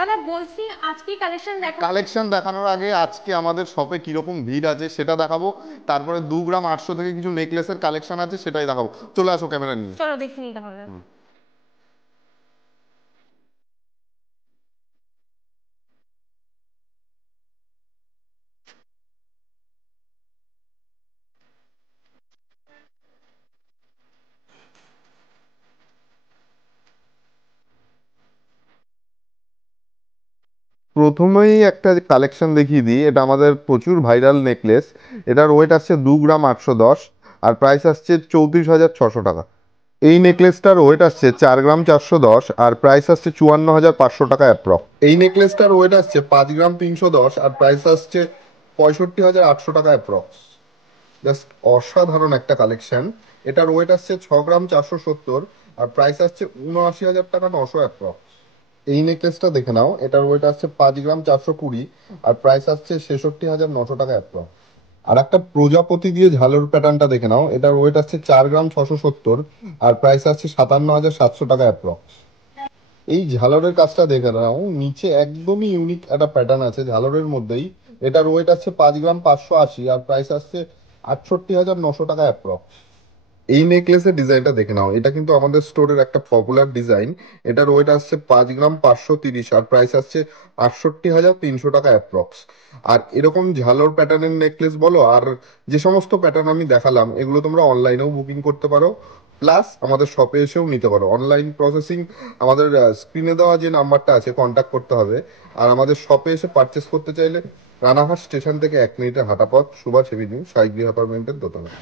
দাদা বলছি আজকে কালেকশন দেখা। কালেকশন দেখানোর আগে আজকে আমাদের শপে কিরকম ভিড় আছে সেটা দেখাবো, তারপরে 2 গ্রাম 800 থেকে কিছু নেকলেসের কালেকশন আছে সেটাই দেখাবো। চলে আসো ক্যামেরা নিয়ে। চলো দেখি নি তাহলে। প্রথমেই একটা কালেকশন দেখিয়ে দিই, এটা আমাদের প্রচুর ভাইরাল নেকলেস। এটার ওয়েট আসছে 2 গ্রাম 810, আর প্রাইস আসছে 34,600 টাকা। এই নেকলেসটার ওয়েট আসছে 4 গ্রাম 410, আর প্রাইস আসছে 54,500 টাকা অ্যাপ্রক্স। এই নেকলেসটার ওয়েট আসছে 5 গ্রাম 310, আর প্রাইস আসছে 65,800 টাকা অ্যাপ্রক্স। জাস্ট অসাধারণ একটা কালেকশন। এটার ওয়েট আসছে 6 গ্রাম 470, আর প্রাইস আসছে 79,900 অ্যাপ্রক্স। এই নেকলেসটা দেখে নাও, এটার ওয়েট আসছে 5 গ্রাম 420, আর প্রাইস আসছে 66,900 টাকা অ্যাপ্রক্স। আর একটা প্রজাপতি দিয়ে ঝালর প্যাটার্নটা দেখে নাও, এটার ওয়েট আসছে 4 গ্রাম 670, আর প্রাইস আসছে 57,700 টাকা অ্যাপ্রক্স। এই ঝালরের কাজটা দেখে নাও, নিচে একদমই ইউনিক একটা প্যাটার্ন আছে ঝালরের মধ্যেই। এটার ওয়েট আছে 5 গ্রাম 580, আর প্রাইস আসছে 68,900 টাকা অ্যাপ্রক্স। এই নেকলেসের ডিজাইনটা দেখে নাও, এটা কিন্তু আমাদের স্টোরের একটা পপুলার ডিজাইন। এটার ওয়েট আসছে 5 গ্রাম 530, আর প্রাইস আসছে 68,300 টাকা অ্যাপ্রক্স। আর এরকম ঝালর প্যাটার্নের নেকলেস বলো আর যে সমস্ত প্যাটার্ন আমি দেখালাম, এগুলো তোমরা অনলাইনেও বুকিং করতে পারো, প্লাস আমাদের শপে এসেও নিতে পারো। অনলাইন প্রসেসিং আমাদের স্ক্রিনে দেওয়া যে নাম্বারটা আছে কন্ট্যাক্ট করতে হবে। আর আমাদের শপে এসে পারচেস করতে চাইলে রানাঘাট স্টেশন থেকে 1 মিনিটের হাঁটা পথ, সুভাষ এভিনিউ, সাইগ্রি অ্যাপার্টমেন্টের দোতলা।